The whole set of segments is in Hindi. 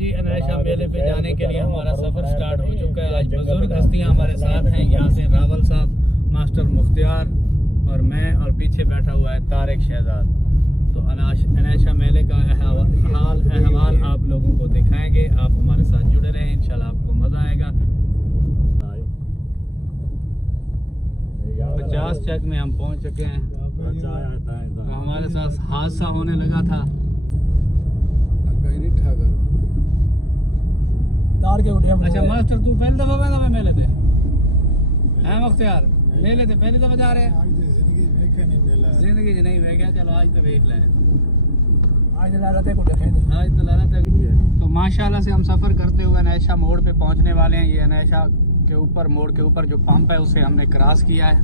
जी, अनायशा मेले पे जाने के लिए हमारा सफ़र स्टार्ट हो चुका है। आज बुजुर्ग हस्तियां हमारे साथ हैं, यासिन रावल साहब, मास्टर मुख्तियार और मैं, और पीछे बैठा हुआ है तारिक शहजाद। तो अनायशा मेले का अहवाल आप लोगों को दिखाएंगे। आप हमारे साथ जुड़े रहें, इंशाल्लाह आपको मज़ा आएगा। 50 चेक में हम पहुंच चुके हैं। तो हमारे साथ हादसा होने लगा था। अच्छा मास्टर, तू पहली दफा मैं मेले थे है मुख्तियार? मेले थे पहली दफा जा रहे हैं? जिंदगी नहीं, मैं क्या, चलो आज तो देख लें। आज तो लालत है। तो माशाल्लाह से हम सफ़र करते हुए अनायशा मोड़ पे पहुंचने वाले हैं। ये अनायशा के ऊपर, मोड़ के ऊपर जो पंप है उसे हमने क्रॉस किया है।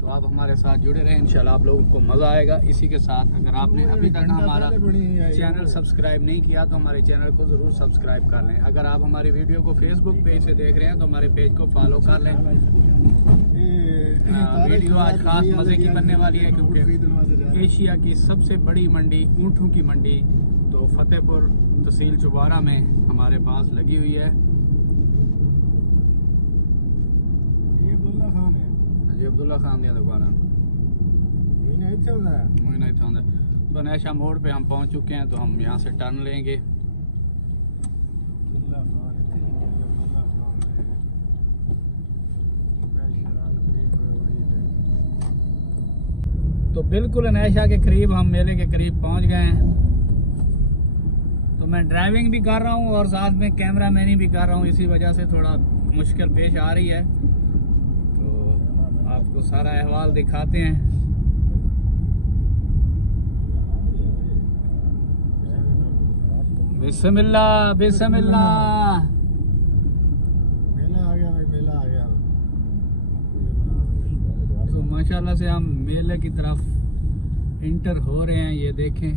तो आप हमारे साथ जुड़े रहें, इंशाल्लाह आप लोगों को मज़ा आएगा। इसी के साथ अगर आपने अभी तक हमारा चैनल सब्सक्राइब नहीं किया तो हमारे चैनल को ज़रूर सब्सक्राइब कर लें। अगर आप हमारी वीडियो को फेसबुक पेज से देख रहे हैं तो हमारे पेज को फॉलो कर लें। वीडियो आज खास मज़े की बनने वाली है क्योंकि एशिया की सबसे बड़ी मंडी, ऊँटों की मंडी, तो फतेहपुर तहसील चुबारा में हमारे पास लगी हुई है। अब्दुल्ला खान दी दुकान है। तो अनायशा मोड़ पे हम पहुंच चुके हैं। तो हम यहाँ से टर्न लेंगे। तो बिल्कुल अनायशा के करीब, हम मेले के करीब पहुंच गए हैं। तो मैं ड्राइविंग भी कर रहा हूं और साथ में कैमरा मैनी भी कर रहा हूं, इसी वजह से थोड़ा मुश्किल पेश आ रही है। आपको सारा अहवाल दिखाते हैं। बिस्मिल्लाह बिस्मिल्लाह। मेला आ गया भाई, मेला आ गया। तो माशाल्लाह से हम मेले की तरफ इंटर हो रहे हैं। ये देखें,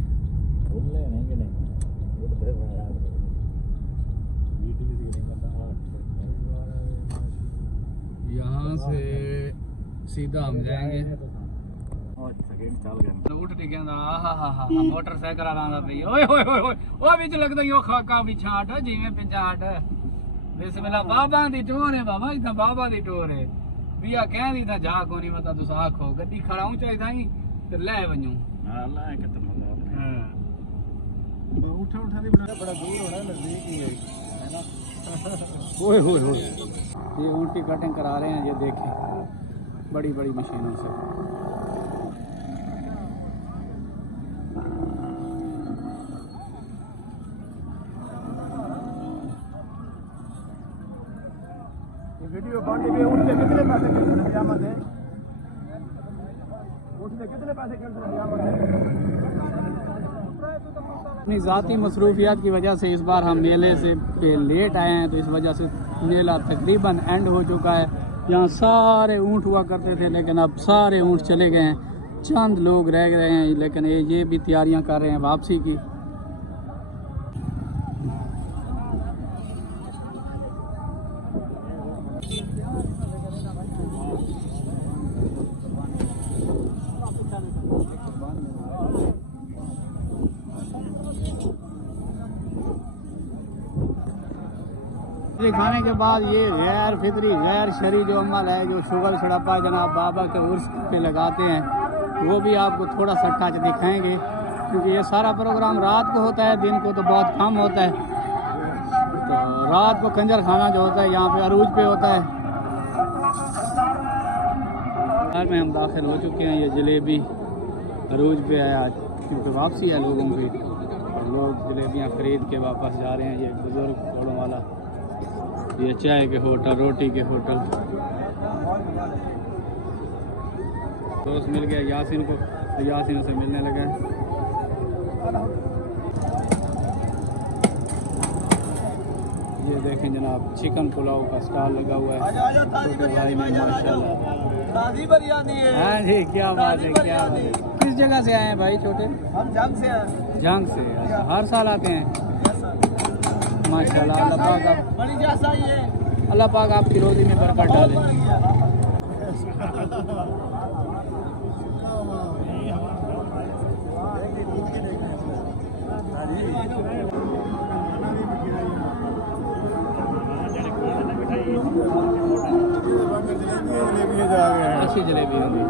यहाँ से सीधा हम जाएंगे। मोटरसाइकिल आना पई, ओए होए होए होए, ओ विच लगदा यो खाका भी छाट जिवें पिछाट। बिस्मिल्लाह, बाबा दी टोर है बाबा, इतना बाबा दी टोर है। बिया कहंदी था जा कोनी मता तुस आखो गड्डी खड़ाऊं चाहिदा ही ते ले वणूं। हां अल्लाह है कितना मजा। हां उठा उठा दी बड़ा दूर होना, नजदीक ही है ना। ओए होए होए, ये ऊँट की कटिंग करा रहे हैं। ये देखें, बड़ी बड़ी मशीनों से। वीडियो बांटे पे ऊँट के कितने पैसे चल रहे हैं? ऊँट के कितने पैसे चल रहे हैं? अपनी ज़ाती मसरूफियात की वजह से इस बार हम मेले से लेट आए हैं, तो इस वजह से मेला तकरीबन एंड हो चुका है। यहाँ सारे ऊँट हुआ करते थे, लेकिन अब सारे ऊँट चले गए हैं। चंद लोग रह गए हैं, लेकिन ये भी तैयारियाँ कर रहे हैं वापसी की। खाने के बाद ये गैर फितरी, गैर शरी जो अमल है, जो शुगर छड़प्पा जनाब बाबा के उर्स पे लगाते हैं, वो भी आपको थोड़ा सा टच दिखाएंगे। क्योंकि ये सारा प्रोग्राम रात को होता है, दिन को तो बहुत कम होता है। तो रात को कंजर खाना जो होता है यहाँ पे अरूज पे होता है। घर में हम दाखिल हो चुके हैं। ये जलेबी अरूज पे है आज, क्योंकि वापसी है लोगों की। लोग जलेबियाँ खरीद के वापस जा रहे हैं। ये बुजुर्ग घोड़ों वाला, ये चाय के होटल, रोटी के होटल। दोस्त मिल गया यासिन को, तो यासिन से मिलने लगा। ये देखें जनाब, चिकन पुलाव का स्टॉल लगा हुआ है। छोटे भाई ने माशाल्लाह। हाँ जी, क्या बात है, क्या बात है। किस जगह से आए हैं भाई छोटे? हम जंग से हैं। जंग से? अच्छा, हर साल आते हैं माशाल्लाह। अल्लाह पाक आपकी रोज़ी में बरकत डाले। जलेबी जा गए हैं अच्छी जलेबी होगी।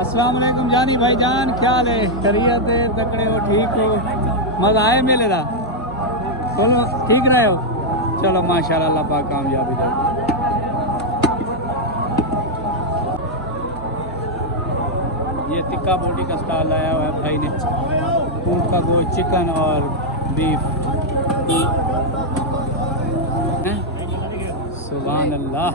अस्सलाम वालेकुम जानी भाईजान, क्या हाल है? खैरियत है? तकड़े हो? ठीक हो? मजा आए मेले का? चलो ठीक रहे हो? चलो माशाल्लाह, अल्लाह पाक कामयाबी दे। ये टिक्का बोटी का स्टॉल लाया हुआ है भाई ने, ऊँट का गोश्त, चिकन और बीफ। सुभान अल्लाह।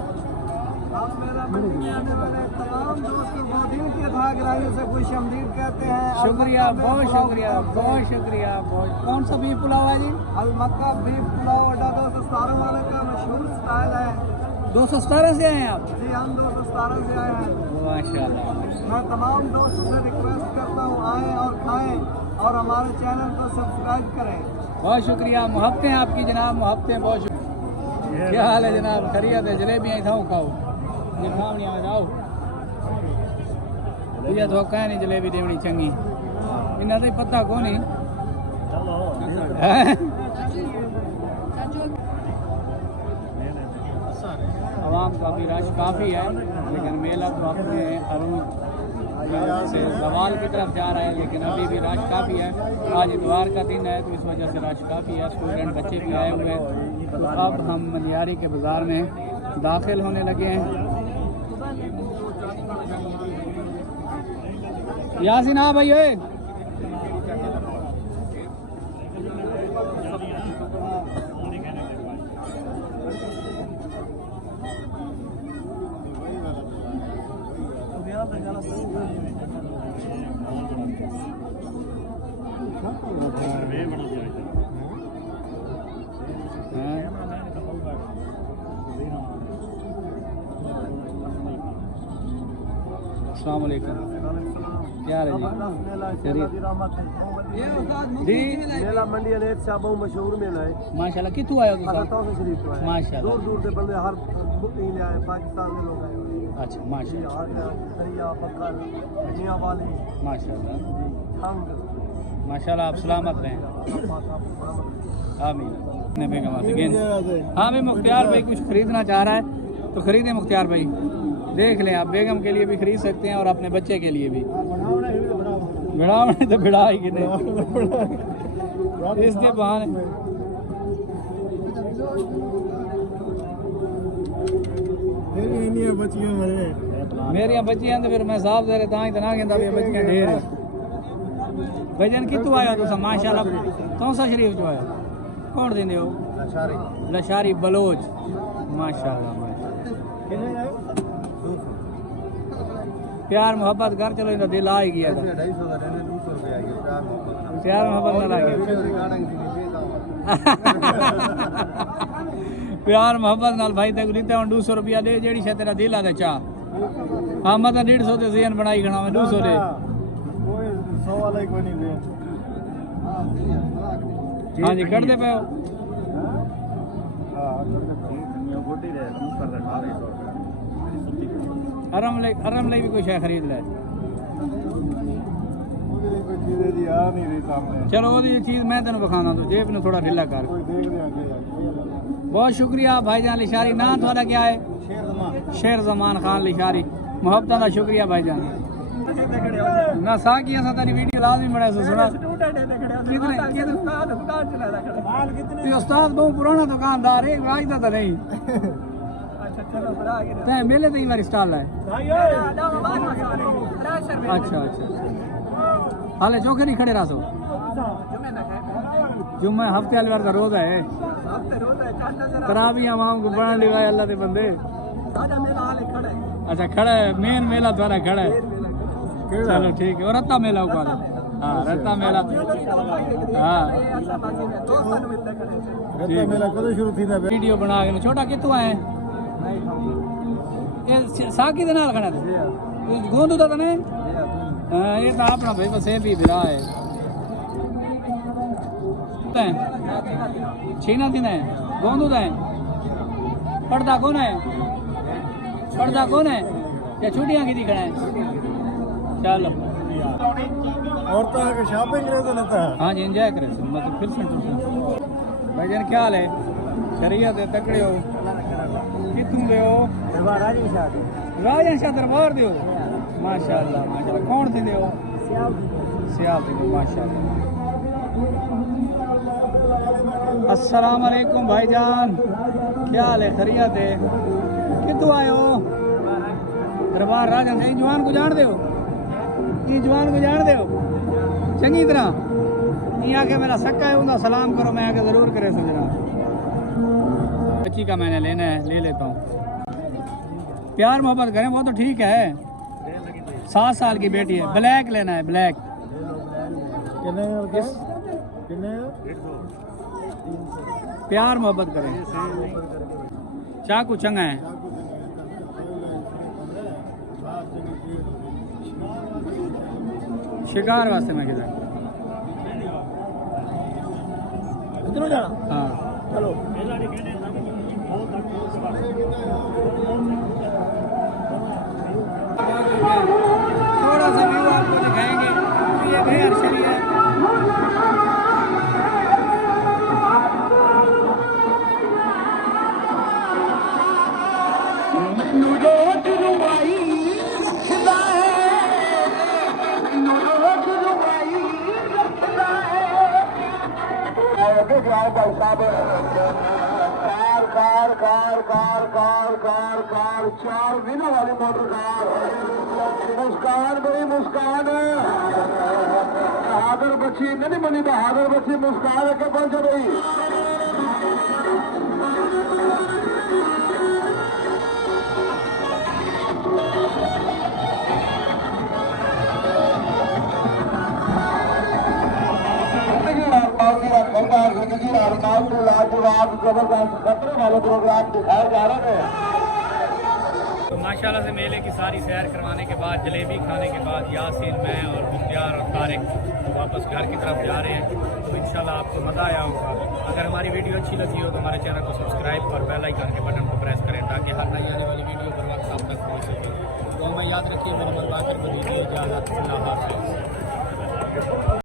शुक्रिया, बहुत शुक्रिया, बहुत शुक्रिया, बहुत। कौन सा बीफ पुलाव है जी? अल मक्का बीफ पुलाव अड्डा 217 वाले का मशहूर स्टाइल है। 217 से आए हैं आप? जी हम 217 से आए हैं। माशाल्लाह। मैं तमाम दोस्तों से रिक्वेस्ट करता हूँ आएँ और खाएँ और हमारे चैनल को सब्सक्राइब करें। बहुत शुक्रिया, मुहब्बतें आपकी जनाब, मुहब्बतें। बहुत शुक्रिया। क्या हाल है जनाब? खैरियत है? जलेबियाँ खाओ खाओ, ये खावनी आ जाओ भैया। तो कह नहीं जलेबी देवनी चंगी, इन्हें तो पता को नहीं। आवाम का भी रश काफ़ी है, लेकिन मेला तो अपने अरूज से जवाल की तरफ जा रहा है, लेकिन अभी भी रश काफ़ी है। आज इतवार का दिन है तो इस वजह से रश काफ़ी है। स्टूडेंट बच्चे भी आए हुए हैं। तो अब हम मनियारी के बाज़ार में दाखिल होने लगे हैं। यासीन हाँ भाई है। अस्सलाम वालेकुम, क्या हाल है जी? मेला मंडी अनेक से बहुत मशहूर मेला है माशाल्लाह। कितों आए हो तुम? शरीफ तो है। माशाल्लाह, दूर दूर से बंदे हर ले आए, पाकिस्तान के लोग आए। अच्छा माशाल्लाह, दरिया बकर मियां वाले माशाल्लाह, ठंग माशाल्लाह। आप सलामत रहें, आमीन। हाँ भाई, मुख्तियार भाई कुछ खरीदना चाह रहा है तो खरीदें मुख्तियार भाई। देख लें, आप बेगम के लिए भी खरीद सकते हैं और अपने बच्चे के लिए भी। भिड़ावने तो भिड़ा ही कि नहीं, इसके बहाने। मेरिया बच्चियां तो फिर मैं साफ दे रहा ही तना कहता भी बच्चियां ढेर है। भजन कितों आया तुम? माशाल्लाह। कौन सा शरीफ जो आया? कौन देंगे हो? लशारी बलोच। माशाल्लाह, प्यार मोहब्बत कर। चलो इनका दिल आ ही गया था। प्यार मोहब्बत ना लगे। प्यार मोहब्बत नाल भाई तक लीता हूँ 200 रुपया दे, जेड़ी शायद तेरा दिल आता चाह। हाँ मैं 150 से सीन बनाई खड़ा मैं 200 दे। हाँ जी, कर दे पे अरम ले भी कुछ है खरीद ले। चलो वो चीज़ मैं तेन विखाना, तो जेब ने थोड़ा ढीला कर। बहुत शुक्रिया भाईजान लिशारी। ना थोड़ा क्या है? शेर जमान खान लिशारी। मोहब्बत का शुक्रिया भाईजान। ना साकी ऐसा तेरी वीडियो लाजमी बड़ा सुना। कितने उस्ताद बहुत पुराना दुकानदार है, आज तो नहीं। मेले तो बार स्टॉल है। अच्छा अच्छा, हाले चौके नहीं खड़े रहा सो। जुम्मे हफ्ते वाले बार का रोजा है। तराबियां मां को बना लिया अल्लाह के बंदे। अच्छा खड़ा है, मेन मेला द्वारा खड़ा है। चलो ठीक है। और रत्ता मेला ऊपर। हाँ रत्ता मेला। हाँ वीडियो बना के छोटा कितों आए? ये साकी दे नाल खड़ा थे गोंदू दा ने। ये तो अपना भाई बस भी बिरा है। छीना दिन है गोंदू है पढ़ता कौन है या छुट्टियां की दिखना है चलो और तो आगे शॉपिंग करे तो लेता है हाँ जी एंजॉय करें मतलब फिर से भाई जान क्या हाल है शरीयत है तकड़े हो कितों दे हो राजन शाह दरबार दे हो माशाल्लाह कौन थे दे हो सियाल दे हो माशाल्लाह अस्सलाम वालेकुम भाईजान क्या हाल है खैरियत है कितों आए हो दरबार राजन शाह जवान को जान दे हो चंगी तरह ये आके मेरा सक्का है उनका सलाम करो मैं आके जरूर करे सोचना बच्ची का मैंने लेना है ले लेता हूँ प्यार मोहब्बत करें वो तो ठीक है 7 साल की बेटी है ब्लैक लेना है ब्लैक प्यार मोहब्बत करें चाकू चंगा है शिकार वास्ते मैं किधर हाँ चलो थोड़ा सा व्यू आपको दिखाएंगे ये है अर्शरी है कार 4 विनर वाली मोटर कार मुस्कान बड़ी मुस्कान बहादुर बच्ची नहीं बनी बहादुर बच्ची मुस्कान के पहुंच रही लाजवाब जबरदस्त खतरे वाले प्रोग्राम दिखाए जा रहे हैं तो माशाल्लाह से मेले की सारी सैर करवाने के बाद जलेबी खाने के बाद यासीन मैं और मुख्तियार और तारिक वापस घर की तरफ जा रहे हैं तो इंशाल्लाह आपको मज़ा आया होगा अगर हमारी वीडियो अच्छी लगी हो तो हमारे चैनल को सब्सक्राइब और बेल आइकन के बटन को प्रेस करें ताकि हर नई आने वाली वीडियो पर वक्त आप तक पहुँच सके तो हमें याद रखिए मेरे मन बाकर को दीजिए इजाज़त अल्लाह हाफ़िज़।